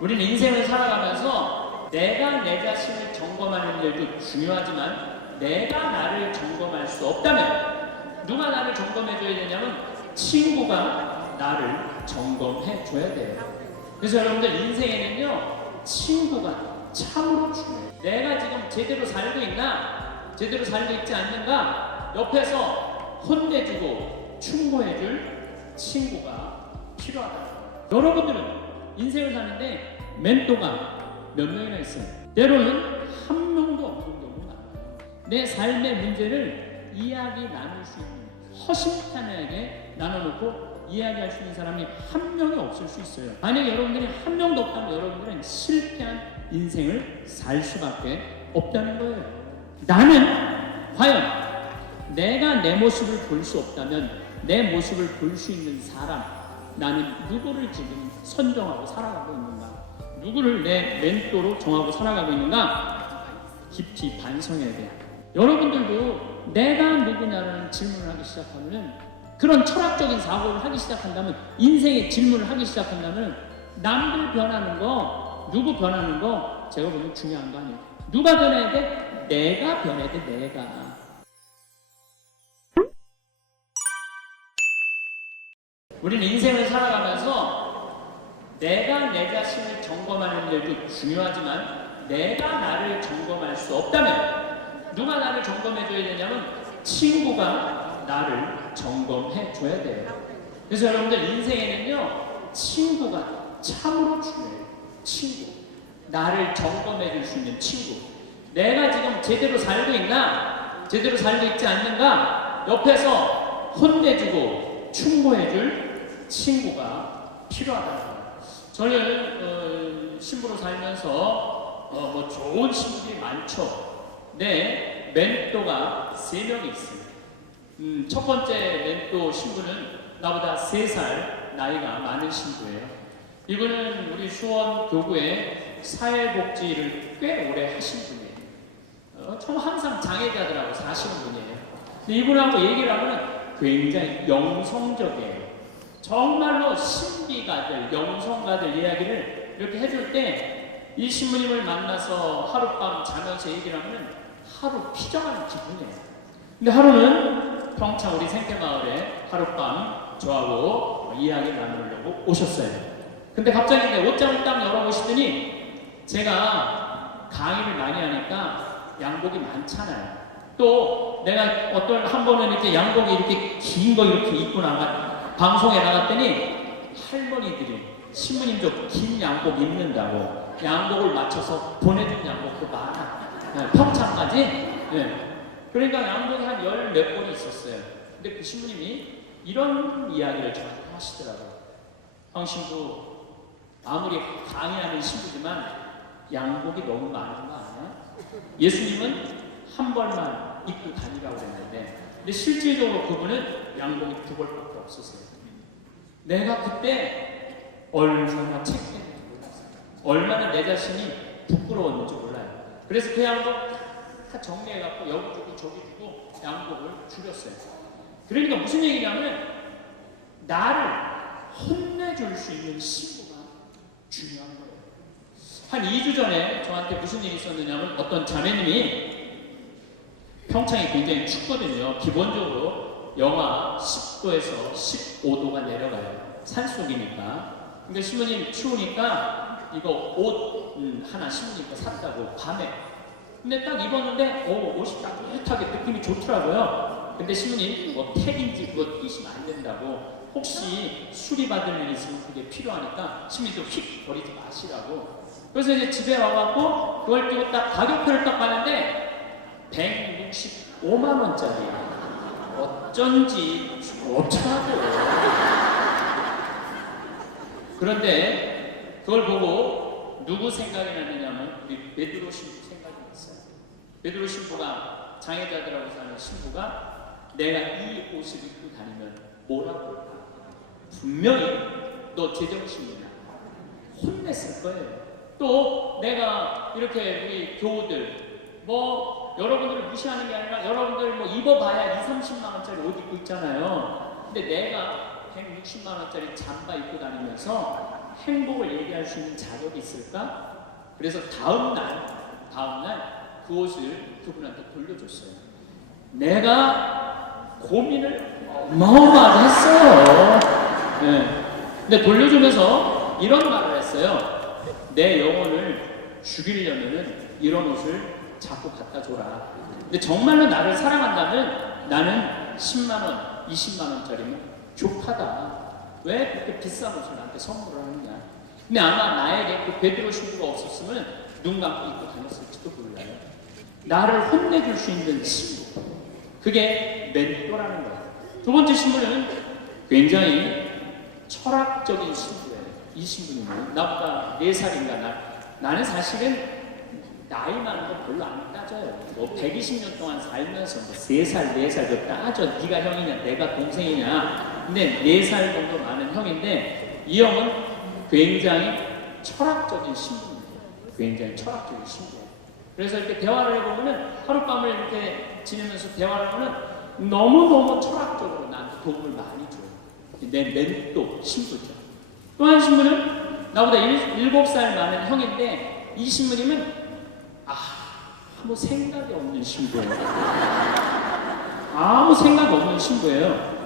우리는 인생을 살아가면서 내가 내 자신을 점검하는 일도 중요하지만 내가 나를 점검할 수 없다면 누가 나를 점검해줘야 되냐면 친구가 나를 점검해줘야 돼요. 그래서 여러분들 인생에는요 친구가 참으로 중요해요. 내가 지금 제대로 살고 있나 제대로 살고 있지 않는가 옆에서 혼내주고 충고해줄 친구가 필요하다. 여러분들은 인생을 사는데 멘토가 몇 명이나 있어요. 때로는 한 명도 없는 경우가 많아요. 내 삶의 문제를 이야기 나눌 수 있는 허심탄회하게 나눠놓고 이야기할 수 있는 사람이 한 명이 없을 수 있어요. 만약 여러분들이 한 명도 없다면 여러분들은 실패한 인생을 살 수밖에 없다는 거예요. 나는 과연 내가 내 모습을 볼 수 없다면 내 모습을 볼 수 있는 사람, 나는 누구를 지금 선정하고 살아가고 있는가? 누구를 내 멘토로 정하고 살아가고 있는가? 깊이 반성해야 돼요. 여러분들도 내가 누구냐라는 질문을 하기 시작하면 그런 철학적인 사고를 하기 시작한다면 인생의 질문을 하기 시작한다면 남들 변하는 거, 누구 변하는 거 제가 보면 중요한 거 아니에요. 누가 변해야 돼? 내가 변해야 돼, 내가. 우리는 인생을 살아가면서 내가 내 자신을 점검하는 일도 중요하지만 내가 나를 점검할 수 없다면 누가 나를 점검해줘야 되냐면 친구가 나를 점검해줘야 돼요. 그래서 여러분들 인생에는요 친구가 참으로 중요해요. 친구, 나를 점검해줄 수 있는 친구. 내가 지금 제대로 살고 있나 제대로 살고 있지 않는가 옆에서 혼내주고 충고해줄 친구가 필요하다. 저는 신부로 살면서 뭐 좋은 신부들이 많죠. 네, 멘토가 3명이 있어요. 첫 번째 멘토 신부는 나보다 3살 나이가 많은 신부예요. 이분은 우리 수원 교구에 사회복지를 꽤 오래 하신 분이에요. 참 항상 장애자들하고 사시는 분이에요. 근데 이분하고 얘기를 하면 굉장히 영성적이에요. 정말로 신비가들, 영성가들 이야기를 이렇게 해줄 때 이 신부님을 만나서 하룻밤 자면서 얘기를 하면 하루 피정하는 기분이에요. 근데 하루는 평창 우리 생태마을에 하룻밤 저하고 이야기 나누려고 오셨어요. 근데 갑자기 이제 옷장을 딱 열어보시더니 제가 강의를 많이 하니까 양복이 많잖아요. 또 내가 어떤 한 번은 이렇게 양복이 이렇게 긴 거 이렇게 입고 방송에 나갔더니 할머니들이 신부님 저 긴 양복 입는다고 양복을 맞춰서 보내준 양복도 많아. 평창까지. 네. 그러니까 양복이 한 10몇 벌이 있었어요. 근데 그 신부님이 이런 이야기를 저한테 하시더라고요. 신부 아무리 강의하는 신부지만 양복이 너무 많은 거 아니야? 예수님은 한 벌만 입고 다니라고 그랬는데 근데 실질적으로 그분은 양복이 2벌밖에 없었어요. 내가 그때 얼마나 책임을 몰랐어요. 얼마나 내 자신이 부끄러웠는지 몰라요. 그래서 그 양복 다 정리해갖고 여기 주고 저기 주고 양복을 줄였어요. 그러니까 무슨 얘기냐면 나를 혼내줄 수 있는 친구가 중요한 거예요. 한 2주 전에 저한테 무슨 일이 있었느냐면 어떤 자매님이 평창이 굉장히 춥거든요. 기본적으로 영하 10도에서 15도가 내려가요. 산속이니까. 근데 신부님 추우니까 이거 옷 하나 신부님 거 샀다고 밤에. 근데 딱 입었는데 옷이 따뜻하게 느낌이 좋더라고요. 근데 신부님 뭐 택인지 그거 끼시면 안 된다고 혹시 수리받을 일 있으면 그게 필요하니까 신부님도 휙 버리지 마시라고. 그래서 이제 집에 와갖고 그걸 끼고 딱 가격표를 딱 봤는데 165만 원짜리야. 어쩐지 좋더라고요. 그런데 그걸 보고 누구 생각이 나느냐면 우리 베드로 신부 생각이 났어요. 베드로 신부가 장애자들하고 사는 신부가 내가 이 옷을 입고 다니면 뭐라고 할까? 분명히 너 제정신이야. 혼냈을 거예요. 또 내가 이렇게 우리 교우들 뭐 여러분들을 무시하는 게 아니라 여러분들 뭐 입어봐야 20-30만 원짜리 옷 입고 있잖아요. 근데 내가 160만 원짜리 잠바 입고 다니면서 행복을 얘기할 수 있는 자격이 있을까? 그래서 다음날 그 옷을 그분한테 돌려줬어요. 내가 고민을 어마어마하게 했어요. 네. 근데 돌려주면서 이런 말을 했어요. 내 영혼을 죽이려면은 이런 옷을 자꾸 갖다 줘라. 근데 정말로 나를 사랑한다면 나는 10만원, 20만원짜리면 족하다. 왜 그렇게 비싼 옷을 나한테 선물을 하느냐. 근데 아마 나에게 그 베드로 신부가 없었으면 눈 감고 입고 다녔을지도 몰라요. 나를 혼내줄 수 있는 신부. 그게 멘토라는 거예요. 두 번째 신부는 굉장히 철학적인 신부예요. 이 신부는 나보다 4살인가 나는 사실은 나이 많은 거 별로 안 따져요. 뭐 120년 동안 살면서 뭐 3살, 4살 따져. 네가 형이냐, 내가 동생이냐. 근데 4살 정도 많은 형인데 이 형은 굉장히 철학적인 신부입니다. 굉장히 철학적인 신부예요. 그래서 이렇게 대화를 해보면은 하룻밤을 이렇게 지내면서 대화를 하면은 너무너무 철학적으로 나한테 도움을 많이 줘요. 내 멘토 신부죠. 또 한 신부는 나보다 7살 많은 형인데 이 신부님은 아무 생각이 없는 신부예요. 아무 생각 없는 신부예요.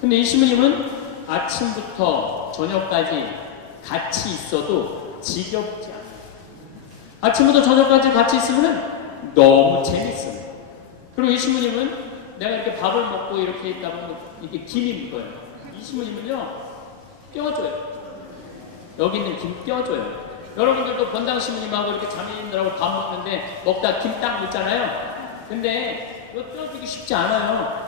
근데 이 신부님은 아침부터 저녁까지 같이 있어도 지겹지 않아요. 아침부터 저녁까지 같이 있으면 너무 재밌어요. 그리고 이 신부님은 내가 이렇게 밥을 먹고 이렇게 있다 보면 이렇게 김이 묻어요. 이 신부님은요, 껴줘요. 여기 있는 김 껴줘요. 여러분들도 권당 신부님하고 이렇게 자매님들하고 밥 먹는데 먹다 김 딱 묻잖아요. 근데 이거 껴주기 쉽지 않아요.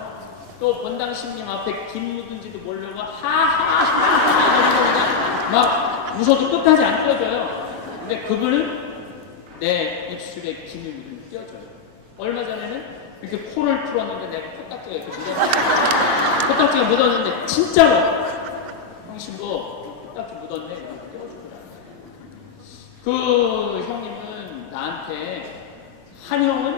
또 권당 신부님 앞에 김 묻은지도 모르려고 하하하하 막 웃어도 끝까지 안 껴줘요. 근데 그분은 내 입술에 김이 묻으면 껴줘요. 얼마 전에는 이렇게 코를 풀었는데 내가 코딱지가 이렇게 묻었어요. 코딱지가 묻었는데 진짜로 형 신부 코딱지 묻었네. 그 형님은 나한테 한 형은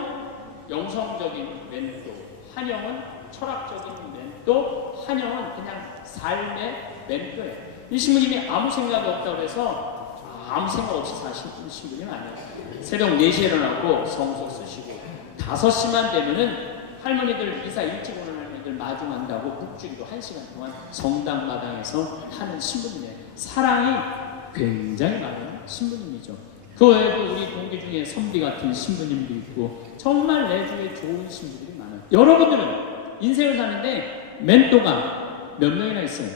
영성적인 멘토, 한 형은 철학적인 멘토, 한 형은 그냥 삶의 멘토예요. 이 신부님이 아무 생각이 없다고 해서 아무 생각 없이 사시는 신부님 아니에요. 새벽 4시에 일어나고 성서 쓰시고 5시만 되면은 할머니들 이사 일찍 오는 할머니들 마중한다고 묵주기도 1시간 동안 성당 마당에서 하는 신부님이에요. 사랑이 굉장히 많은 신부님이죠. 그 외에도 우리 동기 중에 선비 같은 신부님도 있고 정말 내 주위에 좋은 신부들이 많아요. 여러분들은 인생을 사는데 멘토가 몇 명이나 있어요?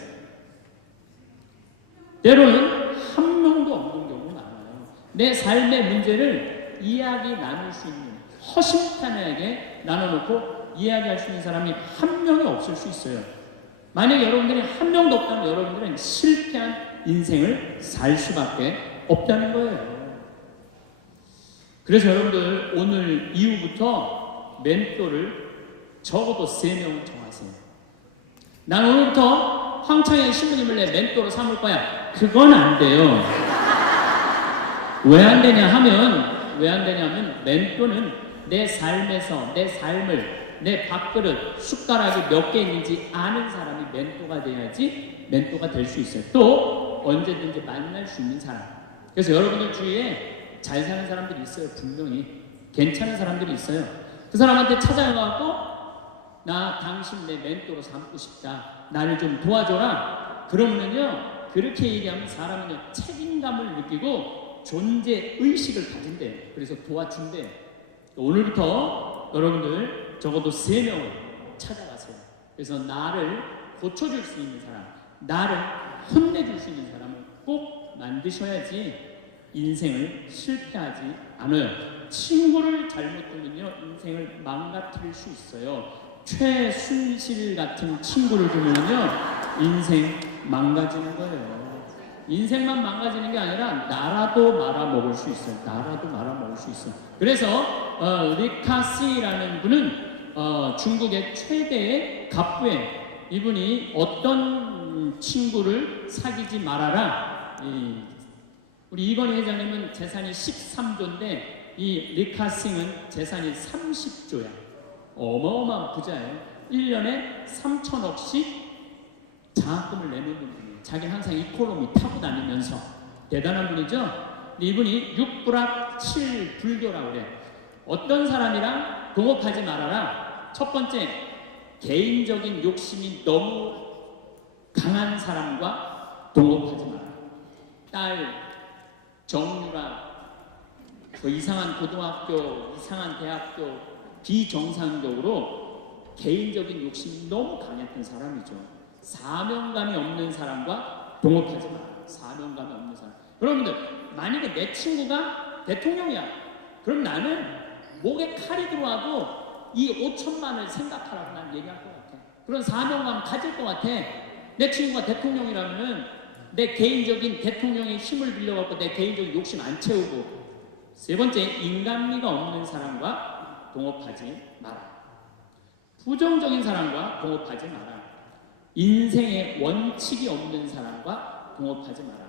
때로는 한 명도 없는 경우가 많아요. 내 삶의 문제를 이야기 나눌 수 있는 허심탄회하게 나눠놓고 이야기할 수 있는 사람이 한 명이 없을 수 있어요. 만약에 여러분들이 한 명도 없다면 여러분들은 실패한 인생을 살 수밖에 없다는 거예요. 그래서 여러분들 오늘 이후부터 멘토를 적어도 3명을 정하세요. 난 오늘부터 황창현 신부님을 내 멘토로 삼을 거야. 그건 안 돼요. 왜 안 되냐면 멘토는 내 삶에서 내 삶을 내 밥그릇 숟가락이 몇 개 있는지 아는 사람이 멘토가 돼야지 멘토가 될 수 있어요. 또 언제든지 만날 수 있는 사람. 그래서 여러분들 주위에 잘 사는 사람들이 있어요. 분명히 괜찮은 사람들이 있어요. 그 사람한테 찾아가고 나 당신 내 멘토로 삼고 싶다. 나를 좀 도와줘라. 그러면요 그렇게 얘기하면 사람은요 책임감을 느끼고 존재 의식을 가진대요. 그래서 도와준대요. 오늘부터 여러분들 적어도 3명을 찾아가세요. 그래서 나를 고쳐줄 수 있는 사람, 나를 혼내줄 수 있는 사람을 꼭 만드셔야지 인생을 실패하지 않아요. 친구를 잘못 두면요 인생을 망가뜨릴 수 있어요. 최순실 같은 친구를 두면요 인생 망가지는 거예요. 인생만 망가지는 게 아니라 나라도 말아먹을 수 있어요. 나라도 말아먹을 수 있어요. 그래서 리카시라는 분은 중국의 최대의 갑부예요. 이분이 어떤 친구를 사귀지 말아라. 우리 이건희 회장님은 재산이 13조인데 이 리카싱은 재산이 30조야. 어마어마한 부자예요. 1년에 3천억씩 장학금을 내는 분이에요. 자기는 항상 이코노미 타고 다니면서 대단한 분이죠? 근데 이분이 6불합 7불교라고 그래. 어떤 사람이랑 동업하지 말아라. 첫 번째, 개인적인 욕심이 너무 강한 사람과 동업하지 마라. 딸, 정유라, 그 이상한 고등학교, 이상한 대학교, 비정상적으로 개인적인 욕심이 너무 강했던 사람이죠. 사명감이 없는 사람과 동업하지 마라. 사명감이 없는 사람. 여러분들, 만약에 내 친구가 대통령이야. 그럼 나는 목에 칼이 들어와도 이 5천만을 생각하라고 난 얘기할 것 같아. 그런 사명감 가질 것 같아. 내 친구가 대통령이라면은 내 개인적인 대통령의 힘을 빌려갖고 내 개인적인 욕심 안 채우고. 세 번째, 인간미가 없는 사람과 동업하지 마라. 부정적인 사람과 동업하지 마라. 인생에 원칙이 없는 사람과 동업하지 마라.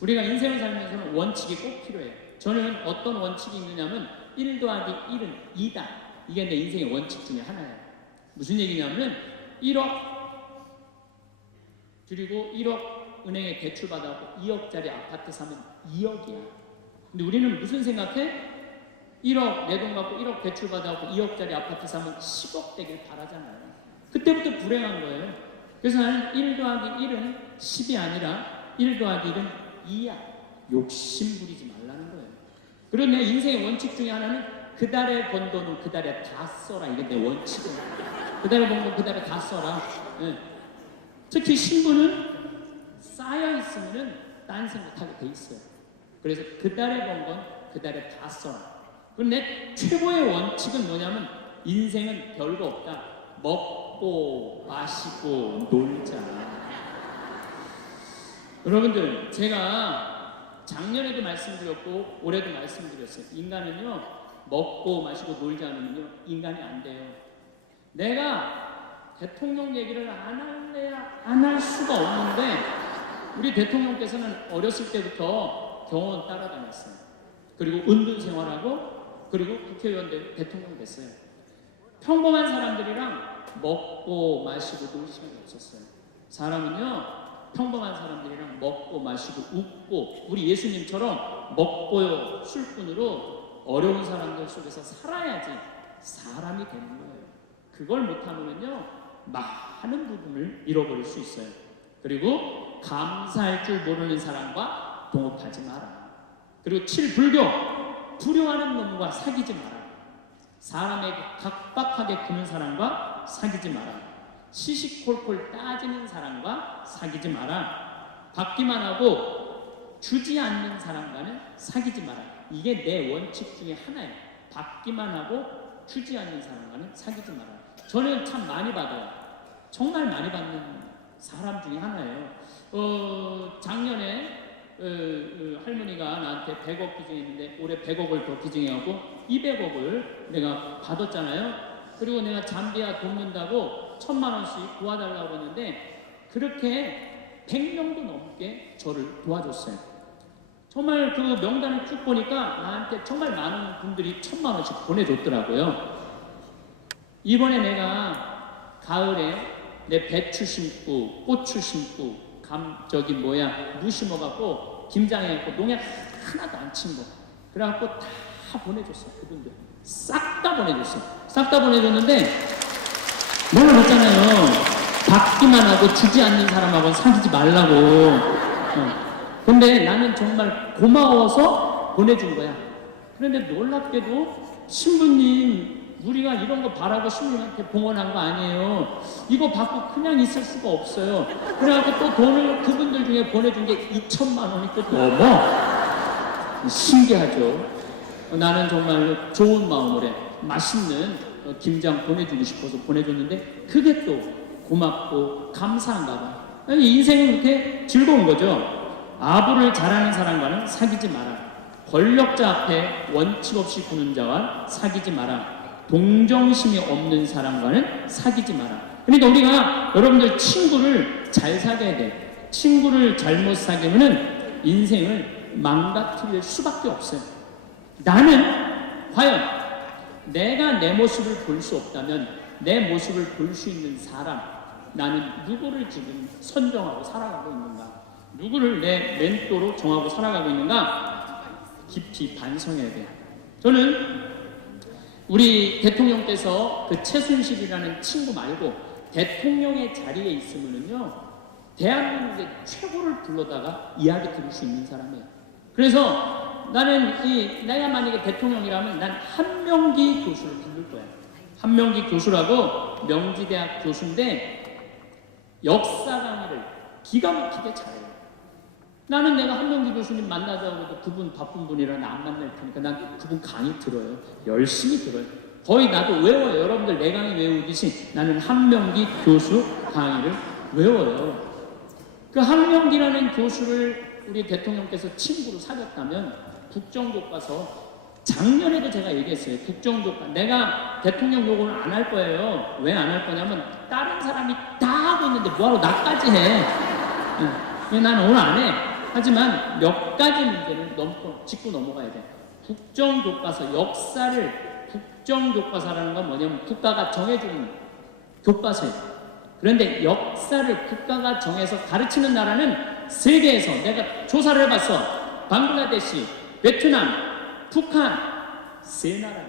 우리가 인생을 살면서는 원칙이 꼭 필요해요. 저는 어떤 원칙이 있느냐면 1 더하기 1은 2다. 이게 내 인생의 원칙 중에 하나예요. 무슨 얘기냐면 1억 그리고 1억 은행에 대출 받아갖고 2억짜리 아파트 사면 2억이야. 근데 우리는 무슨 생각해? 1억 내 돈 갖고 1억 대출 받아갖고 2억짜리 아파트 사면 10억 되길 바라잖아요. 그때부터 불행한 거예요. 그래서 나는 1 더하기 1은 10이 아니라 1 더하기 1은 2야. 욕심 부리지 말라는 거예요. 그리고 내 인생의 원칙 중에 하나는 그 달에 번 돈은 그 달에 다 써라. 이게 내 원칙이에요. 그 달에 번 돈 그 달에 다 써라. 네. 특히 신부는 쌓여 있으면은 딴 생각하게 돼 있어요. 그래서 그 달에 번 건 그 달에 다 써라. 그럼 내 최고의 원칙은 뭐냐면 인생은 별거 없다. 먹고 마시고 놀자. 여러분들, 제가 작년에도 말씀드렸고 올해도 말씀드렸어요. 인간은요, 먹고 마시고 놀지 않으면요 인간이 안 돼요. 내가 대통령 얘기를 안 할래야 안 할 수가 없는데, 우리 대통령께서는 어렸을 때부터 병원 따라다녔어요. 그리고 은둔 생활하고, 그리고 국회의원 대통령 됐어요. 평범한 사람들이랑 먹고 마시고 놀 시간이 없었어요. 사람은요, 평범한 사람들이랑 먹고 마시고 웃고, 우리 예수님처럼 먹고 술꾼으로 어려운 사람들 속에서 살아야지 사람이 되는 거예요. 그걸 못하면요 많은 부분을 잃어버릴 수 있어요. 그리고 감사할 줄 모르는 사람과 동업하지 마라. 그리고 7. 불교. 두려워하는 놈과 사귀지 마라. 사람에게 각박하게 구는 사람과 사귀지 마라. 시시콜콜 따지는 사람과 사귀지 마라. 받기만 하고 주지 않는 사람과는 사귀지 마라. 이게 내 원칙 중에 하나예요. 받기만 하고 주지 않는 사람과는 사귀지 마라. 저는 참 많이 받아요. 정말 많이 받는 사람 중에 하나예요. 작년에 할머니가 나한테 100억 기증했는데 올해 100억을 더 기증해갖고 200억을 내가 받았잖아요. 그리고 내가 잠비아 돕는다고 1000만 원씩 도와달라고 했는데 그렇게 100명도 넘게 저를 도와줬어요. 정말 그 명단을 쭉 보니까 나한테 정말 많은 분들이 1000만 원씩 보내줬더라고요. 이번에 내가 가을에 내 배추 심고 고추 심고 무 심어갖고 김장해갖고 농약 하나도 안 친 거, 그래갖고 다 보내줬어. 그분들 싹 다 보내줬어. 싹 다 보내줬는데 내가 그랬잖아요. 받기만 하고 주지 않는 사람하고는 사귀지 말라고. 근데 나는 정말 고마워서 보내준 거야. 그런데 놀랍게도 신부님, 우리가 이런 거 바라고 신부님한테 봉헌한 거 아니에요. 이거 받고 그냥 있을 수가 없어요. 그래갖고 또 돈을 그분들 중에 보내준 게 2천만 원이 또 넘어. 신기하죠. 나는 정말 좋은 마음으로 맛있는 김장 보내주고 싶어서 보내줬는데 그게 또 고맙고 감사한가 봐. 인생은 그렇게 즐거운 거죠. 아부를 잘하는 사람과는 사귀지 마라. 권력자 앞에 원칙 없이 구는 자와 사귀지 마라. 동정심이 없는 사람과는 사귀지 마라. 그러니까 우리가 여러분들 친구를 잘 사귀어야 돼. 친구를 잘못 사귀면은 인생을 망가뜨릴 수밖에 없어요. 나는 과연 내가 내 모습을 볼 수 없다면 내 모습을 볼 수 있는 사람, 나는 누구를 지금 선정하고 살아가고 있는가? 누구를 내 멘토로 정하고 살아가고 있는가? 깊이 반성해야 돼요. 저는 우리 대통령께서 그 최순실이라는 친구 말고 대통령의 자리에 있으면은요, 대한민국의 최고를 불러다가 이야기 들을 수 있는 사람이에요. 그래서 나는 내가 만약에 대통령이라면 난 한명기 교수를 부를 거야. 한명기 교수라고 명지대학 교수인데 역사 강의를 기가 막히게 잘해요. 나는 내가 한명기 교수님 만나자고 해도 그분 바쁜 분이라 나 안 만날 테니까 난 그분 강의 들어요. 열심히 들어요. 거의 나도 외워요. 여러분들 내 강의 외우듯이 나는 한명기 교수 강의를 외워요. 그 한명기라는 교수를 우리 대통령께서 친구로 사귀었다면 국정교과서, 작년에도 제가 얘기했어요. 국정교과 내가 대통령 요구는 안 할 거예요. 왜 안 할 거냐면 다른 사람이 다 하고 있는데 뭐하러 나까지 해. 왜 나는 오늘 안 해. 하지만 몇 가지 문제를 짚고 넘어가야 돼. 국정교과서, 역사를, 국정교과서라는 건 뭐냐면 국가가 정해주는 교과서예요. 그런데 역사를 국가가 정해서 가르치는 나라는 세계에서 내가 조사를 해봤어. 방글라데시, 베트남, 북한, 세 나라,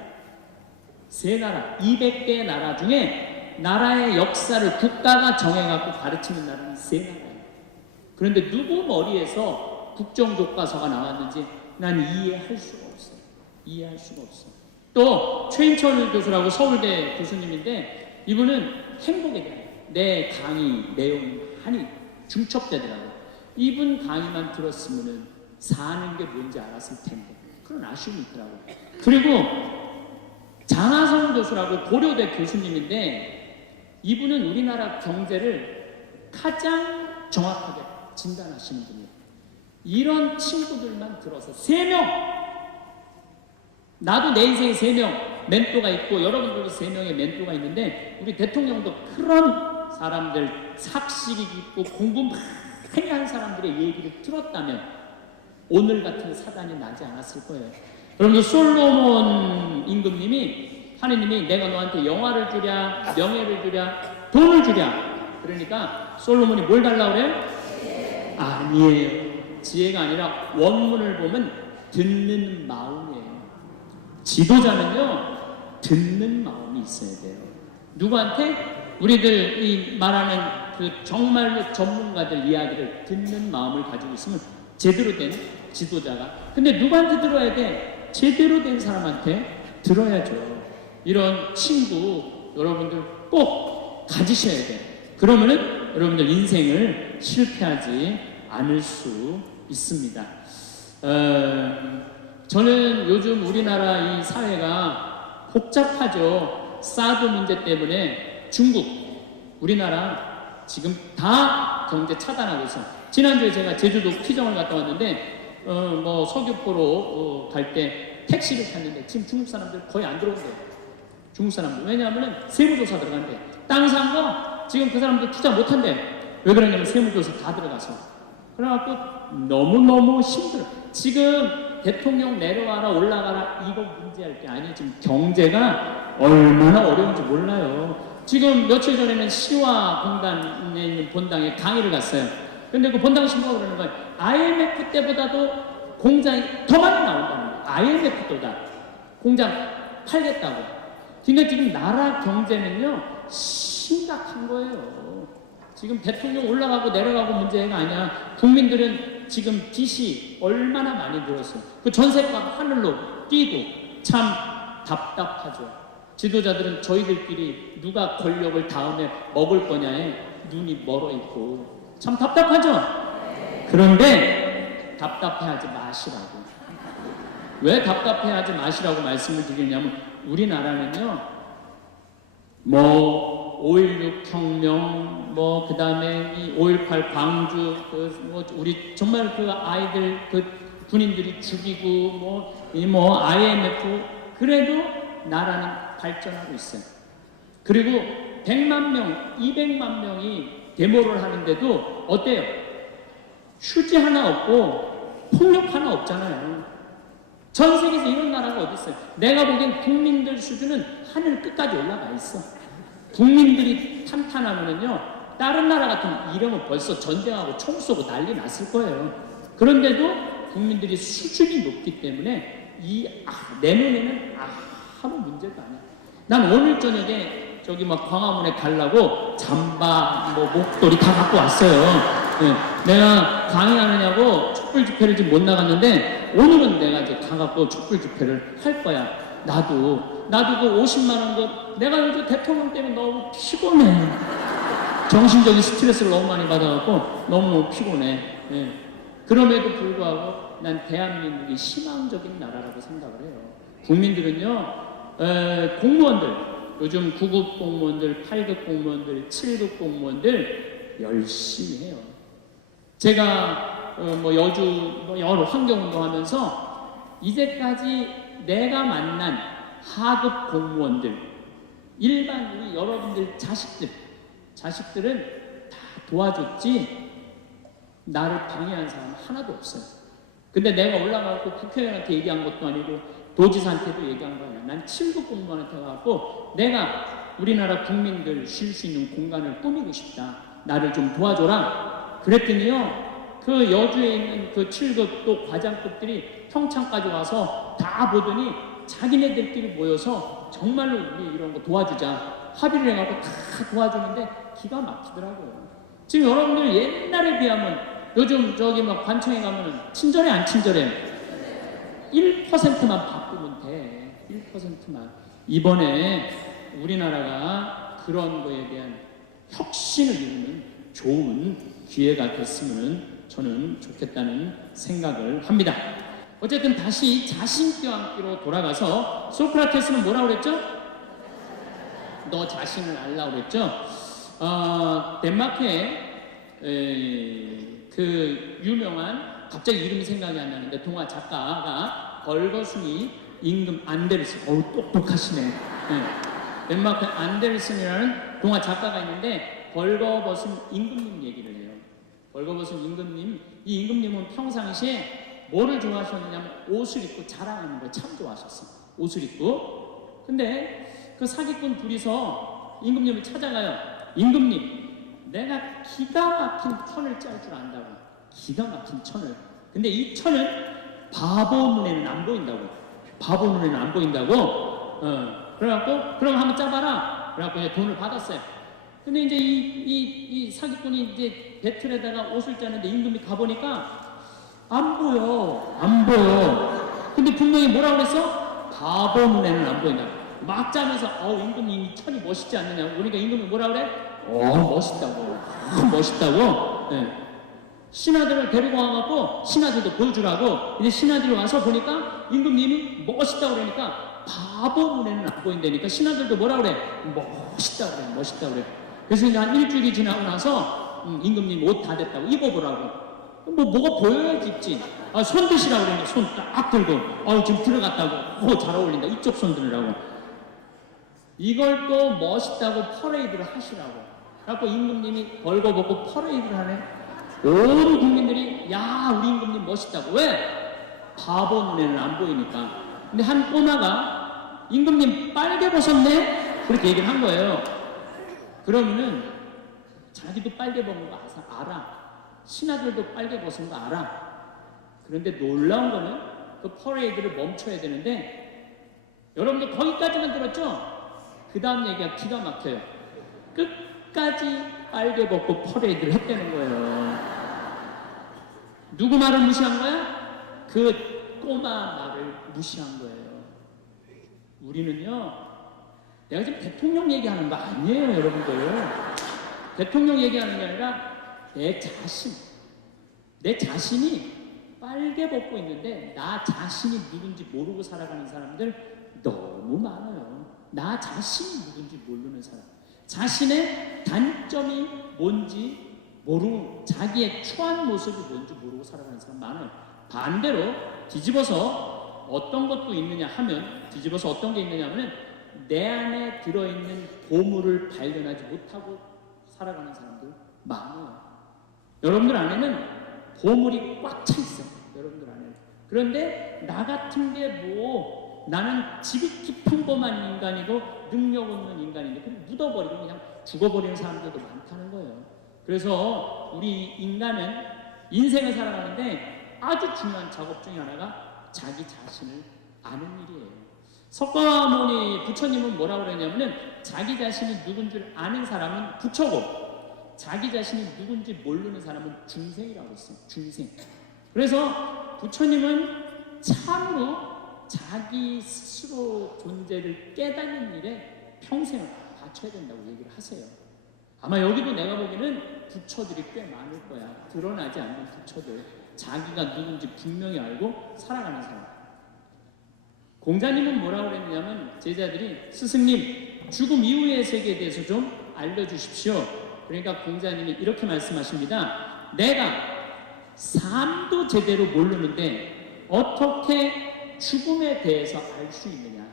200개 나라 중에 나라의 역사를 국가가 정해갖고 가르치는 나라는 세 나라예요. 그런데 누구 머리에서 국정교과서가 나왔는지 난 이해할 수가 없어. 또 최인철 교수라고 서울대 교수님인데 이분은 행복에 대한 내 강의 내용 많이 중첩되더라고요. 이분 강의만 들었으면 사는 게 뭔지 알았을 텐데 그런 아쉬움이 있더라고요. 그리고 장하성 교수라고 고려대 교수님인데 이분은 우리나라 경제를 가장 정확하게 진단하시는 분이에요. 이런 친구들만 들어서 3명, 나도 내 인생에 3명 멘토가 있고 여러분들도 3명의 멘토가 있는데 우리 대통령도 그런 사람들, 삭식이 깊고 공부 많이 한 사람들의 얘기를 들었다면 오늘 같은 사단이 나지 않았을 거예요. 여러분들 솔로몬 임금님이 하느님이 내가 너한테 영화를 주랴, 명예를 주랴, 돈을 주랴. 그러니까 솔로몬이 뭘 달라고 그래요? 아니에요. 지혜가 아니라 원문을 보면 듣는 마음이에요. 지도자는요, 듣는 마음이 있어야 돼요. 누구한테? 우리들 이 말하는 그 정말로 전문가들 이야기를 듣는 마음을 가지고 있으면 제대로 된 지도자가. 근데 누구한테 들어야 돼? 제대로 된 사람한테 들어야죠. 이런 친구 여러분들 꼭 가지셔야 돼요. 그러면은 여러분들 인생을 실패하지 않을 수 있습니다. 저는 요즘 우리나라 이 사회가 복잡하죠. 사드 문제 때문에 중국, 우리나라 지금 다 경제 차단하고 있어요. 지난주에 제가 제주도 피정을 갔다 왔는데 뭐 서귀포로 갈 때 택시를 탔는데 지금 중국 사람들 거의 안 들어온대요. 중국 사람들. 왜냐하면 세무조사 들어간대. 땅 산 거 지금 그 사람들 투자 못 한대. 왜 그러냐면 세무조사 다 들어가서. 그래갖고 너무너무 힘들어. 지금 대통령 내려와라 올라가라 이거 문제할 게 아니에요. 지금 경제가 얼마나 어려운지 몰라요. 지금 며칠 전에는 시화공단에 있는 본당에 강의를 갔어요. 근데 그 본당 신부가 그러는 거예요. IMF 때보다도 공장이 더 많이 나온다는 거예요. IMF 때보다 공장 팔겠다고. 근데 지금 나라 경제는요 심각한 거예요. 지금 대통령 올라가고 내려가고 문제가 아니야. 국민들은 지금 빚이 얼마나 많이 늘었어요. 그 전세값 하늘로 뛰고 참 답답하죠. 지도자들은 저희들끼리 누가 권력을 다음에 먹을 거냐에 눈이 멀어 있고 참 답답하죠. 그런데 답답해하지 마시라고. 왜 답답해하지 마시라고 말씀을 드리냐면 우리나라는요 뭐 5.16 혁명, 뭐 그 다음에 이 5.18 광주, 뭐 우리 정말 그 아이들 그 군인들이 죽이고 뭐 IMF 그래도 나라는 발전하고 있어요. 그리고 100만 명, 200만 명이 데모를 하는데도 어때요? 휴지 하나 없고 폭력 하나 없잖아요. 전 세계에서 이런 나라가 어디 있어요? 내가 보기엔 국민들 수준은 하늘 끝까지 올라가 있어. 국민들이 탄탄하면요 다른 나라 같은 이러면 벌써 전쟁하고 총 쏘고 난리 났을 거예요. 그런데도 국민들이 수준이 높기 때문에 내 눈에는 아무 문제가 아니야. 난 오늘 저녁에 저기 막 광화문에 가려고 잠바, 뭐 목도리 다 갖고 왔어요. 네, 내가 강의하느냐고 촛불 집회를 지금 못 나갔는데 오늘은 내가 이제 가갖고 촛불 집회를 할 거야. 나도 그 50만 원도 내가 요즘 대통령 때문에 너무 피곤해. 정신적인 스트레스를 너무 많이 받아갖고 너무 피곤해. 예. 그럼에도 불구하고 난 대한민국이 희망적인 나라라고 생각을 해요. 국민들은요, 공무원들, 요즘 9급 공무원들, 8급 공무원들, 7급 공무원들 열심히 해요. 제가 뭐 여주 뭐 여러 환경운동 하면서 이제까지 내가 만난 하급 공무원들, 일반 우리 여러분들 자식들은 다 도와줬지 나를 방해한 사람 하나도 없어요. 근데 내가 올라가고 국회의원한테 얘기한 것도 아니고 도지사한테도 얘기한 거 아니야. 난 7급 공무원한테 가고 내가 우리나라 국민들 쉴 수 있는 공간을 꾸미고 싶다. 나를 좀 도와줘라. 그랬더니요, 그 여주에 있는 그 7급 또 과장급들이 평창까지 와서 다 보더니 자기네들끼리 모여서 정말로 우리 이런 거 도와주자 합의를 해가지고 다 도와주는데 기가 막히더라고요. 지금 여러분들 옛날에 비하면 요즘 저기 막 관청에 가면은 친절해 안 친절해? 1%만 바꾸면 돼. 1%만. 이번에 우리나라가 그런 거에 대한 혁신을 이루는 좋은 기회가 됐으면 저는 좋겠다는 생각을 합니다. 어쨌든 다시 자신과 돌아가서 소크라테스는 뭐라고 그랬죠? 너 자신을 알라고 그랬죠? 덴마크에 그 유명한 갑자기 이름이 생각이 안 나는데 동화 작가가 벌거숭이 임금 안데르슨, 똑똑하시네. 네. 덴마크 안데르슨이라는 동화 작가가 있는데 벌거벗은 임금님 얘기를 해요. 벌거벗은 임금님, 이 임금님은 평상시에 뭐를 좋아하셨느냐면 옷을 입고 자랑하는 걸 참 좋아하셨어. 옷을 입고. 근데 그 사기꾼 둘이서 임금님을 찾아가요. 임금님, 내가 기가 막힌 천을 짤 줄 안다고. 기가 막힌 천을. 근데 이 천은 바보 눈에는 안 보인다고. 바보 눈에는 안 보인다고. 그래갖고 그럼 한번 짜봐라. 그래갖고 이제 돈을 받았어요. 근데 이제 이 사기꾼이 이제 배틀에다가 옷을 짜는데 임금이 가보니까 안 보여. 근데 분명히 뭐라고 그랬어? 바보 눈에는 안 보인다. 막 짜면서 임금님 이 천이 멋있지 않느냐고. 그러니까 임금이 뭐라 그래? 멋있다고. 멋있다고. 네. 신하들을 데리고 와갖고 신하들도 보여주라고. 이제 신하들이 와서 보니까 임금님이 멋있다고 그러니까 바보 눈에는 안 보인다니까 신하들도 뭐라 그래? 멋있다고 그래. 그래서 이제 한 일주일이 지나고 나서 임금님 옷 다 됐다고 입어보라고. 뭐가 보여야지 입지. 손 드시라고 그러는데 손 딱 들고 지금 들어갔다고. 잘 어울린다. 이쪽 손 들으라고. 이걸 또 멋있다고 퍼레이드를 하시라고. 그래갖고 임금님이 벌거벗고 퍼레이드를 하네. 온 국민들이 야 우리 임금님 멋있다고. 왜? 바보 눈에는 안 보이니까. 근데 한 꼬마가 임금님 빨개 벗었네? 그렇게 얘기를 한 거예요. 그러면은 자기도 빨개 벗은 거 알아. 신하들도 빨개 벗은 거 알아. 그런데 놀라운 거는 그 퍼레이드를 멈춰야 되는데 여러분들 거기까지만 들었죠? 그 다음 얘기가 기가 막혀요. 끝까지 빨개 벗고 퍼레이드를 했다는 거예요. 누구 말을 무시한 거야? 그 꼬마 말을 무시한 거예요. 우리는요, 내가 지금 대통령 얘기하는 거 아니에요, 여러분들. 대통령 얘기하는 게 아니라 내 자신이 빨개 벗고 있는데 나 자신이 누군지 모르고 살아가는 사람들 너무 많아요. 나 자신이 누군지 모르는 사람. 자신의 단점이 뭔지 모르고 자기의 추한 모습이 뭔지 모르고 살아가는 사람 많아요. 반대로 뒤집어서 어떤 것도 있느냐 하면 뒤집어서 어떤 게 있느냐 하면 내 안에 들어있는 보물을 발견하지 못하고 살아가는 사람들 많아요. 여러분들 안에는 보물이 꽉 차 있어요. 여러분들 안에는. 그런데 나 같은 게 나는 지극히 평범한 인간이고 능력 없는 인간인데 그냥 묻어버리고 그냥 죽어버리는 사람들도 많다는 거예요. 그래서 우리 인간은 인생을 살아가는데 아주 중요한 작업 중에 하나가 자기 자신을 아는 일이에요. 석가모니 부처님은 뭐라고 그러냐면은 자기 자신이 누군 줄 아는 사람은 부처고 자기 자신이 누군지 모르는 사람은 중생이라고 했어요. 중생. 그래서 부처님은 참으로 자기 스스로 존재를 깨닫는 일에 평생을 바쳐야 된다고 얘기를 하세요. 아마 여기도 내가 보기에는 부처들이 꽤 많을 거야. 드러나지 않는 부처들. 자기가 누군지 분명히 알고 살아가는 사람. 공자님은 뭐라고 그랬냐면 제자들이 스승님 죽음 이후의 세계에 대해서 좀 알려주십시오. 그러니까 공자님이 이렇게 말씀하십니다. 내가 삶도 제대로 모르는데 어떻게 죽음에 대해서 알 수 있느냐.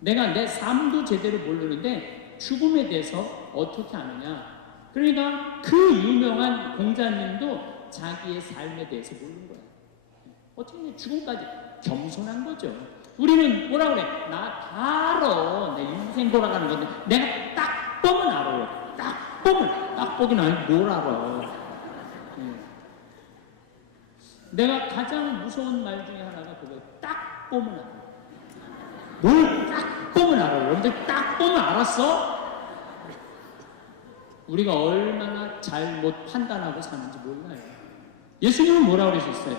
내가 내 삶도 제대로 모르는데 죽음에 대해서 어떻게 아느냐. 그러니까 그 유명한 공자님도 자기의 삶에 대해서 모르는 거야. 어떻게 죽음까지 겸손한 거죠. 우리는 뭐라 그래? 나 다 알아. 내 인생 돌아가는 건데 내가 딱 보면 알아요. 딱 보면. 딱 보긴 아니 뭘 알아. 내가 가장 무서운 말 중에 하나가 그거예요. 딱 보면 알아. 뭘 딱 보면 알아. 여러분들 딱 보면 알았어? 우리가 얼마나 잘못 판단하고 사는지 몰라요. 예수님은 뭐라고 그러셨어요?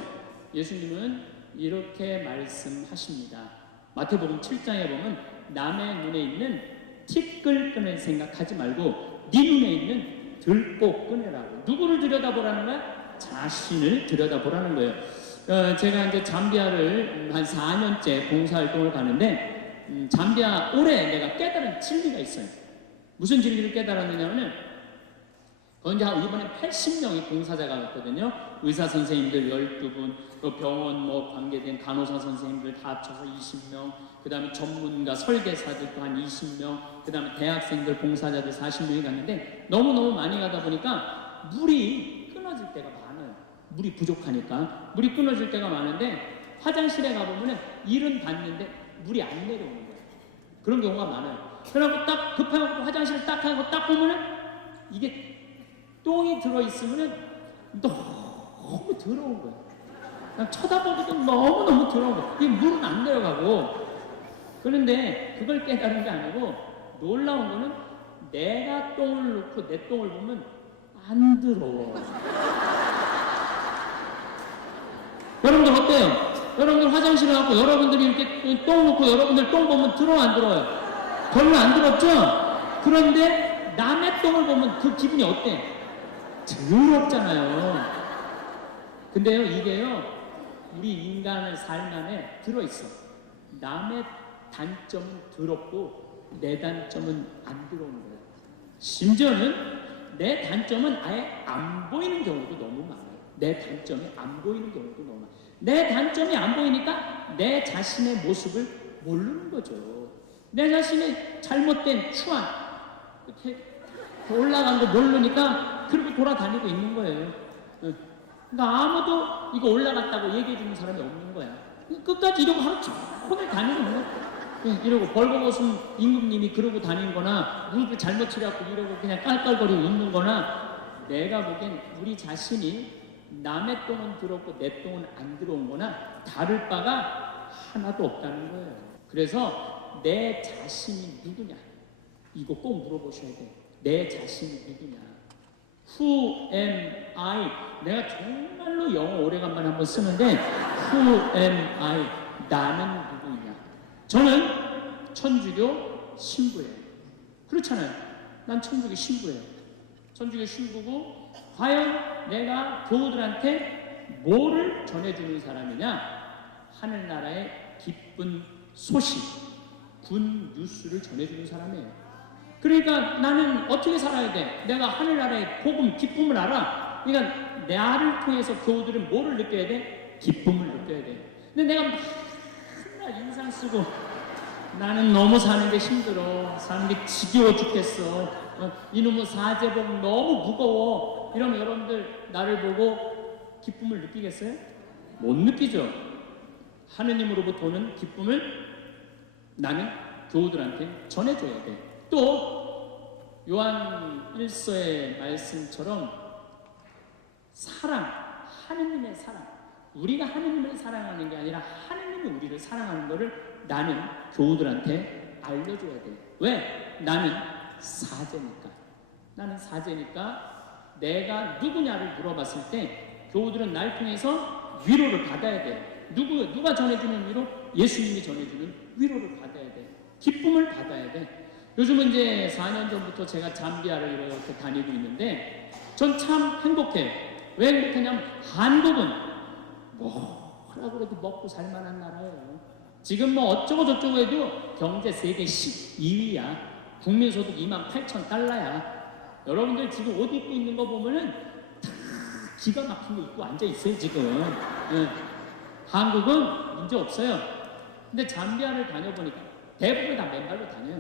예수님은 이렇게 말씀하십니다. 마태복음 7장에 보면 남의 눈에 있는 티끌끈을 생각하지 말고 네 눈에 있는 들꽃끈이라고. 누구를 들여다보라는 거야? 자신을 들여다보라는 거예요. 제가 이제 잠비아를 한 4년째 봉사활동을 가는데 잠비아 올해 내가 깨달은 진리가 있어요. 무슨 진리를 깨달았느냐면은 이제 이번에 80명이 봉사자가 왔거든요. 의사 선생님들 12분, 또 병원 관계된 간호사 선생님들 다 합쳐서 20명, 그 다음에 전문가 설계사들 또 한 20명, 그 다음에 대학생들 봉사자들 40명이 갔는데 너무너무 많이 가다 보니까 물이 끊어질 때가 많아요. 물이 부족하니까 물이 끊어질 때가 많은데 화장실에 가보면 일은 봤는데 물이 안 내려오는 거예요. 그런 경우가 많아요. 그래갖고 딱 급해갖고 화장실을 딱 하고 딱 보면은 이게 똥이 들어있으면 너무 더러운 거야. 그냥 쳐다보기도 너무너무 더러운 거야. 이 물은 안 내려가고. 그런데 그걸 깨달은 게 아니고 놀라운 거는 내가 똥을 넣고 내 똥을 보면 안 더러워. 여러분들 어때요? 여러분들 화장실에 가고 여러분들이 이렇게 똥 넣고 여러분들 똥 보면 더러워 안 더러워요? 별로 안 더럽죠? 그런데 남의 똥을 보면 그 기분이 어때? 더럽잖아요. 근데요, 이게요, 우리 인간의 삶 안에 들어있어. 남의 단점은 더럽고 내 단점은 안 들어오는 거예요. 심지어는 내 단점은 아예 안 보이는 경우도 너무 많아요. 내 단점이 안 보이는 경우도 너무 많아요. 내 단점이 안 보이니까 내 자신의 모습을 모르는 거죠. 내 자신의 잘못된 추한 이렇게 올라간 거 모르니까 그리고 돌아다니고 있는 거예요. 그러니까 아무도 이거 올라갔다고 얘기해 주는 사람이 없는 거야. 끝까지 이러고 하루 종일 다니는 거야. 이러고 벌거벗은 임금님이 그러고 다니는 거나 무릎을 잘못 치려고 이러고 그냥 깔깔거리고 있는 거나 내가 보기엔 우리 자신이 남의 똥은 들었고 내 똥은 안 들어온 거나 다를 바가 하나도 없다는 거예요. 그래서 내 자신이 누구냐 이거 꼭 물어보셔야 돼요. 내 자신이 누구냐. Who am I? 내가 정말로 영어 오래간만에 한번 쓰는데 Who am I? 나는 누구냐. 저는 천주교 신부예요. 그렇잖아요. 난 천주교 신부예요. 천주교 신부고 과연 내가 교우들한테 뭐를 전해주는 사람이냐. 하늘나라의 기쁜 소식, 군 뉴스를 전해주는 사람이에요. 그러니까 나는 어떻게 살아야 돼? 내가 하늘나라의 복음, 기쁨을 알아. 그러니까 나를 통해서 교우들은 뭐를 느껴야 돼? 기쁨을 느껴야 돼. 근데 내가 맨날 인상 쓰고 나는 너무 사는 게 힘들어. 사는 게 지겨워 죽겠어. 이놈의 사제복 너무 무거워. 이러면 여러분들 나를 보고 기쁨을 느끼겠어요? 못 느끼죠. 하느님으로부터 오는 기쁨을 나는 교우들한테 전해줘야 돼. 또 요한 1서의 말씀처럼 사랑, 하느님의 사랑, 우리가 하느님을 사랑하는 게 아니라 하느님이 우리를 사랑하는 것을 나는 교우들한테 알려줘야 돼. 왜? 나는 사제니까. 나는 사제니까 내가 누구냐를 물어봤을 때 교우들은 날 통해서 위로를 받아야 돼. 누가 전해주는 위로? 예수님이 전해주는 위로를 받아야 돼. 기쁨을 받아야 돼. 요즘은 이제 4년 전부터 제가 잠비아를 이렇게 다니고 있는데 전 참 행복해. 왜 행복하냐면 한국은 뭐라고 해도 먹고 살만한 나라예요. 지금 뭐 어쩌고 저쩌고 해도 경제 세계 12위야. 국민소득 28,000달러야. 여러분들 지금 옷 입고 있는 거 보면은 다 기가 막힌 거 입고 앉아 있어요 지금. 네. 한국은 문제 없어요. 근데 잠비아를 다녀보니까 대부분 다 맨발로 다녀요.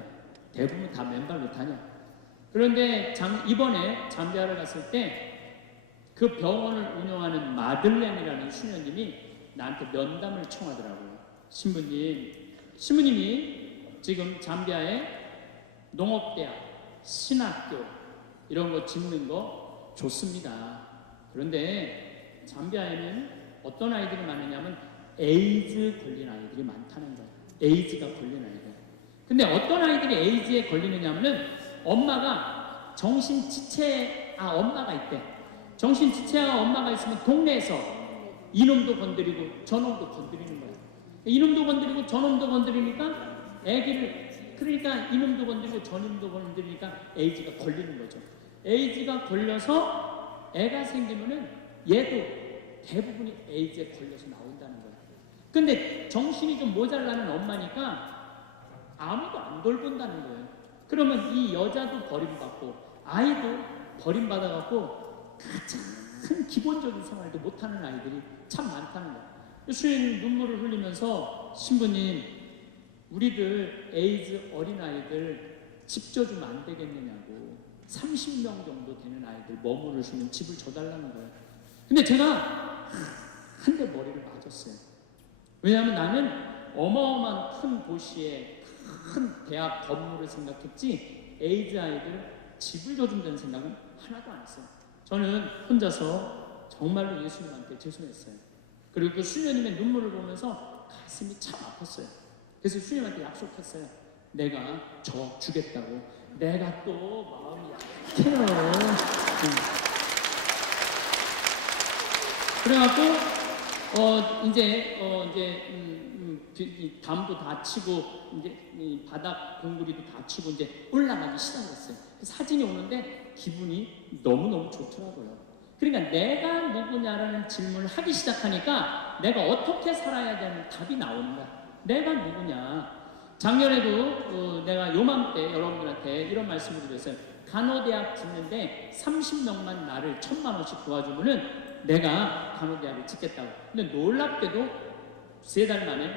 대부분 다 맨발로 다녀. 그런데 이번에 잠비아를 갔을 때 그 병원을 운영하는 마들렌이라는 수녀님이 나한테 면담을 청하더라고요. 신부님이 지금 잠비아에 농업대학, 신학교 이런 거 짓는 거 좋습니다. 그런데 잠비아에는 어떤 아이들이 많으냐면 에이즈 걸린 아이들이 많다는 거예요. 에이즈가 걸린 아이들. 근데 어떤 아이들이 에이즈에 걸리느냐면은 엄마가 엄마가 있대. 정신지체아 엄마가 있으면 동네에서 이놈도 건드리고 저놈도 건드리는 거야. 이놈도 건드리고 저놈도 건드리니까 그러니까 이놈도 건드리고 저놈도 건드리니까 에이즈가 걸리는 거죠. 에이즈가 걸려서 애가 생기면은 얘도 대부분이 에이즈에 걸려서 나온다는 거야. 근데 정신이 좀 모자라는 엄마니까 아무도 안 돌본다는 거예요. 그러면 이 여자도 버림받고 아이도 버림받아갖고 가장 기본적인 생활도 못하는 아이들이 참 많다는 거예요. 수인 눈물을 흘리면서 신부님 우리들 에이즈 어린아이들 집 줘주면 안 되겠느냐고 30명 정도 되는 아이들 머무를 수 있는 집을 줘달라는 거예요. 근데 제가 한 대 머리를 맞았어요. 왜냐하면 나는 어마어마한 큰 도시에 큰 대학 건물을 생각했지 에이즈 아이들 집을 줘준다는 생각은 하나도 안 했어요. 저는 혼자서 정말로 예수님한테 죄송했어요. 그리고 그 수녀님의 눈물을 보면서 가슴이 참 아팠어요. 그래서 수녀님한테 약속했어요. 내가 저 주겠다고. 내가 또 마음이 약해요. 그래갖고 이제 담도 다 치고 이제 바닥 공구리도 다 치고 이제 올라가기 시작했어요. 사진이 오는데 기분이 너무너무 좋더라고요. 그러니까 내가 누구냐라는 질문을 하기 시작하니까 내가 어떻게 살아야 되는 답이 나오는 거야. 내가 누구냐. 작년에도 내가 요맘때 여러분들한테 이런 말씀을 드렸어요. 간호대학 짓는데 30명만 나를 1,000만 원씩 도와주면은 내가 간호대학을 짓겠다고. 근데 놀랍게도 3달 만에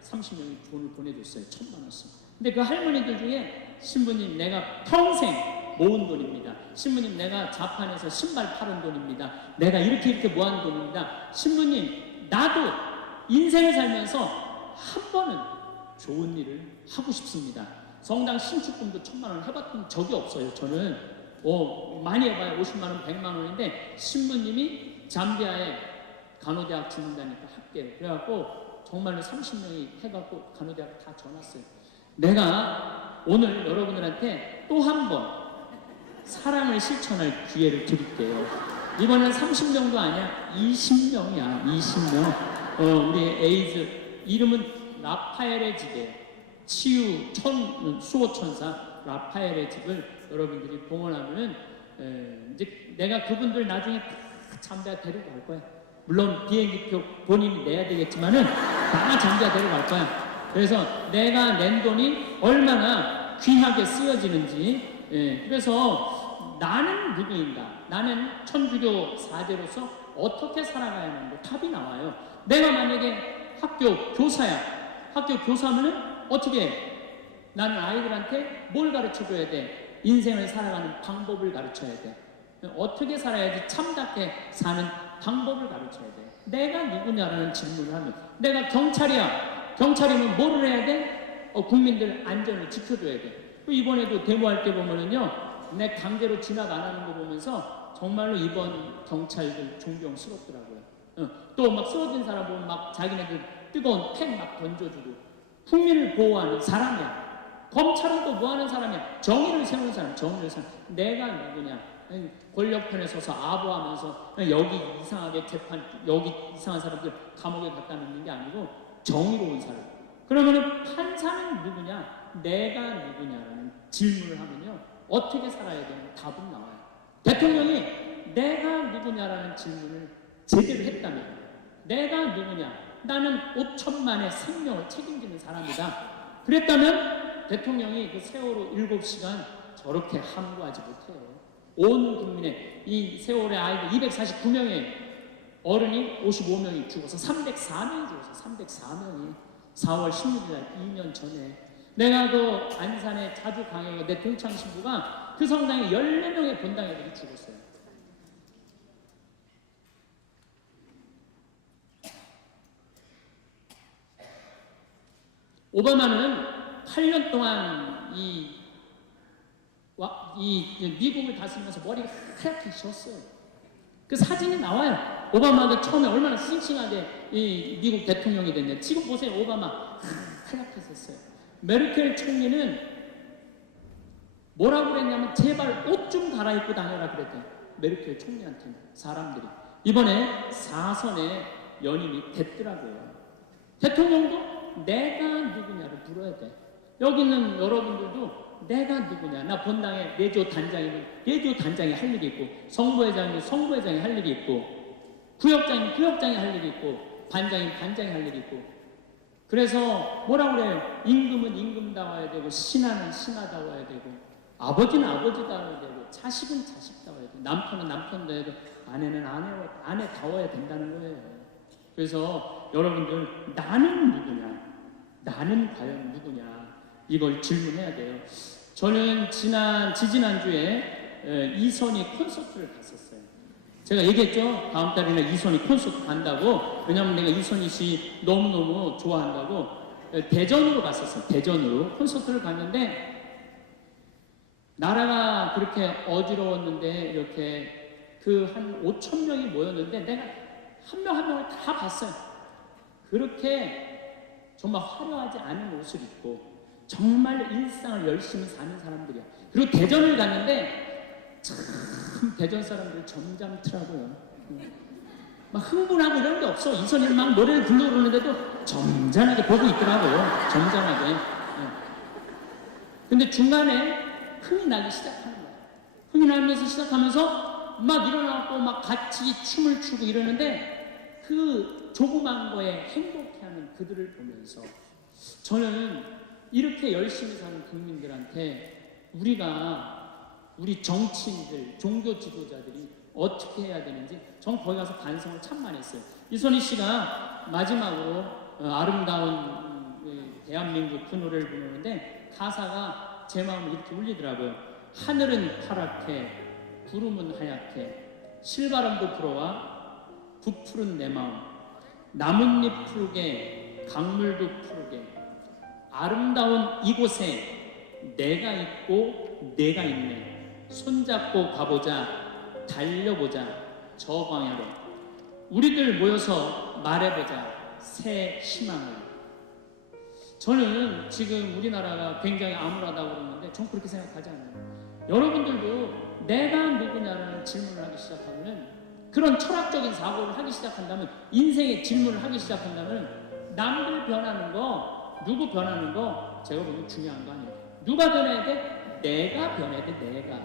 30명이 돈을 보내줬어요. 1,000만 원씩. 근데 그 할머니들 중에 신부님 내가 평생 모은 돈입니다. 신부님 내가 자판에서 신발 팔은 돈입니다. 내가 이렇게 모은 돈입니다. 신부님 나도 인생을 살면서 한 번은 좋은 일을 하고 싶습니다. 성당 신축금도 1,000만 원 해봤던 적이 없어요. 저는 많이 해봐요. 50만 원, 100만 원인데 신부님이 잠비아에 간호대학 짓는다니까 할게요. 그래갖고 정말로 30명이 해갖고 간호대학 다 줘놨어요. 내가 오늘 여러분들한테 또 한 번 사랑을 실천할 기회를 드릴게요. 이번엔 30명도 아니야. 20명이야. 20명. 우리 에이즈 이름은 라파엘의 집에 치유 수호천사 라파엘의 집을 여러분들이 봉헌하면은 이제 내가 그분들 나중에 다 잠비아 데리고 갈 거야. 물론 비행기표 본인이 내야 되겠지만은 다 잠비아 데려갈 거야. 그래서 내가 낸 돈이 얼마나 귀하게 쓰여지는지. 그래서 나는 누구인가? 나는 천주교 사제로서 어떻게 살아가야 하는지 답이 나와요. 내가 만약에 학교 교사야. 학교 교사면은 어떻게 해? 나는 아이들한테 뭘 가르쳐줘야 돼? 인생을 살아가는 방법을 가르쳐야 돼. 어떻게 살아야지 참답게 사는 방법을 가르쳐야 돼. 내가 누구냐라는 질문을 하면 내가 경찰이야. 경찰이면 뭐를 해야 돼? 국민들 안전을 지켜줘야 돼. 이번에도 데모할 때 보면은요, 내 강제로 진압 안 하는 거 보면서 정말로 이번 경찰들 존경스럽더라고요. 또 막 쓰러진 사람 보면 막 자기네들 뜨거운 팩 막 던져주고, 국민을 보호하는 사람이야. 검찰은 또 뭐 하는 사람이야? 정의를 세우는 사람, 정의를 세우는 사람. 내가 누구냐? 권력편에 서서 아부하면서 여기 이상하게 재판, 여기 이상한 사람들 감옥에 갖다 놓는 게 아니고 정의로운 사람. 그러면은 판사는 누구냐? 내가 누구냐라는 질문을 하면요, 어떻게 살아야 되는 답은 나와요. 대통령이 내가 누구냐라는 질문을 제대로 했다면, 내가 누구냐? 나는 5천만의 생명을 책임지는 사람이다. 그랬다면 대통령이 그 세월호 7시간 저렇게 함구하지 못해요. 온 국민의 이 세월의 아이들 249명의 어른이 55명이 죽어서 304명이 죽어서 304명이 4월 16일 날 2년 전에 내가 그 안산에 자주 강의가 내 동창 신부가 그 성당에 14명의 본당 애들이 죽었어요. 오바마는 8년 동안 이 미국을 다스리면서 머리가 하얗게 졌어요. 그 사진이 나와요. 오바마가 처음에 얼마나 싱싱하게 이 미국 대통령이 됐냐. 지금 보세요. 오바마 하얗게 졌어요. 메르켈 총리는 뭐라고 그랬냐면 제발 옷 좀 갈아입고 다녀라 그랬대요. 메르켈 총리한테는 사람들이. 이번에 4선에 연임이 됐더라고요. 대통령도 내가 누구냐를 물어야 돼. 여기 있는 여러분들도 내가 누구냐. 나 본당에 내조 단장이면 내조 단장이 할 일이 있고, 성부회장이면 성부회장이 할 일이 있고, 구역장이면 구역장이 할 일이 있고, 반장이면 반장이 할 일이 있고. 그래서 뭐라고 그래요? 임금은 임금다워야 되고, 신하는 신하다워야 되고, 아버지는 아버지다워야 되고, 자식은 자식다워야 되고, 남편은 남편다워야 되고, 아내는 아내다워야 된다는 거예요. 그래서 여러분들, 나는 누구냐? 나는 과연 누구냐? 이걸 질문해야 돼요. 저는 지지난주에 이선희 콘서트를 갔었어요. 제가 얘기했죠? 다음 달에는 이선희 콘서트 간다고. 왜냐면 내가 이선희 씨 너무너무 좋아한다고. 대전으로 갔었어요. 대전으로 콘서트를 갔는데 나라가 그렇게 어지러웠는데 이렇게 그 한 5천 명이 모였는데 내가 한 명 한 명을 다 봤어요. 그렇게 정말 화려하지 않은 옷을 입고 정말 일상을 열심히 사는 사람들이야. 그리고 대전을 갔는데 참 대전 사람들 점잖더라고요. 막 흥분하고 이런 게 없어. 이선희는 막 노래를 부르고 그러는데도 점잖하게 보고 있더라고요. 점잖하게. 근데 중간에 흥이 나기 시작하는 거야. 흥이 나면서 시작하면서 막 일어나고 막 같이 춤을 추고 이러는데 그 조그만 거에 행복해하는 그들을 보면서 저는 이렇게 열심히 사는 국민들한테 우리 정치인들, 종교 지도자들이 어떻게 해야 되는지 전 거기 가서 반성을 참 많이 했어요. 이선희 씨가 마지막으로 아름다운 대한민국 그 노래를 부르는데 가사가 제 마음을 이렇게 울리더라고요. 하늘은 파랗게 구름은 하얗게 실바람도 불어와 부푸른 내 마음 나뭇잎 푸르게 강물도 푸르게 아름다운 이곳에 내가 있고 내가 있네. 손잡고 가보자. 달려보자. 저 광야로. 우리들 모여서 말해보자. 새 희망을. 저는 지금 우리나라가 굉장히 암울하다고 그러는데 전 그렇게 생각하지 않아요. 여러분들도 내가 누구냐라는 질문을 하기 시작하면, 그런 철학적인 사고를 하기 시작한다면, 인생의 질문을 하기 시작한다면 남들 변하는 거, 누구 변하는 거 제가 보기엔 중요한 거 아니에요. 누가 변해야 돼? 내가 변해야 돼. 내가.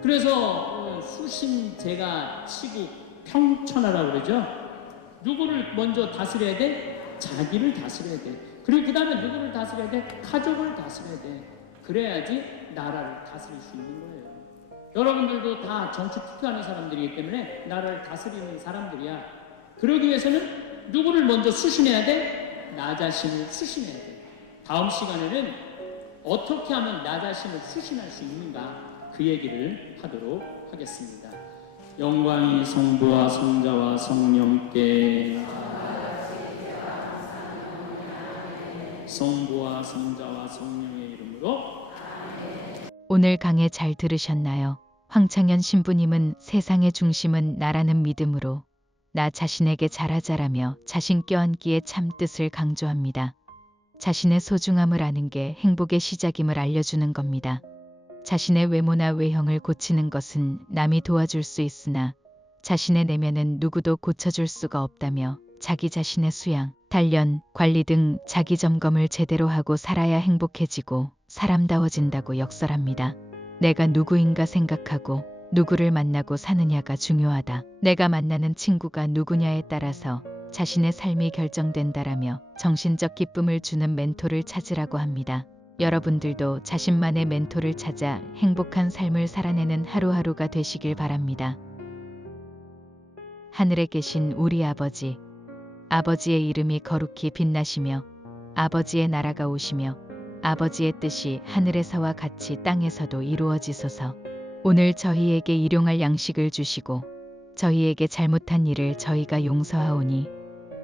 그래서 수신제가 치고 평천하라고 그러죠. 누구를 먼저 다스려야 돼? 자기를 다스려야 돼. 그리고 그 다음에 누구를 다스려야 돼? 가족을 다스려야 돼. 그래야지 나라를 다스릴 수 있는 거예요. 여러분들도 다 정치 투표하는 사람들이기 때문에 나라를 다스리는 사람들이야. 그러기 위해서는 누구를 먼저 수신해야 돼? 나 자신을 수신해야 돼. 다음 시간에는 어떻게 하면 나 자신을 수신할 수 있는가, 그 얘기를 하도록 하겠습니다. 영광이 성부와 성자와 성령께 성부와 성자와 성령의 이름으로. 오늘 강해 잘 들으셨나요? 황창현 신부님은 세상의 중심은 나라는 믿음으로 나 자신에게 잘하자라며 자신 껴안기의 참 뜻을 강조합니다. 자신의 소중함을 아는 게 행복의 시작임을 알려주는 겁니다. 자신의 외모나 외형을 고치는 것은 남이 도와줄 수 있으나 자신의 내면은 누구도 고쳐줄 수가 없다며 자기 자신의 수양, 단련, 관리 등 자기 점검을 제대로 하고 살아야 행복해지고 사람다워진다고 역설합니다. 내가 누구인가 생각하고 누구를 만나고 사느냐가 중요하다. 내가 만나는 친구가 누구냐에 따라서 자신의 삶이 결정된다라며 정신적 기쁨을 주는 멘토를 찾으라고 합니다. 여러분들도 자신만의 멘토를 찾아 행복한 삶을 살아내는 하루하루가 되시길 바랍니다. 하늘에 계신 우리 아버지, 아버지의 이름이 거룩히 빛나시며 아버지의 나라가 오시며 아버지의 뜻이 하늘에서와 같이 땅에서도 이루어지소서. 오늘 저희에게 일용할 양식을 주시고 저희에게 잘못한 일을 저희가 용서하오니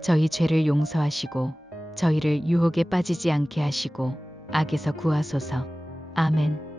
저희 죄를 용서하시고 저희를 유혹에 빠지지 않게 하시고 악에서 구하소서. 아멘.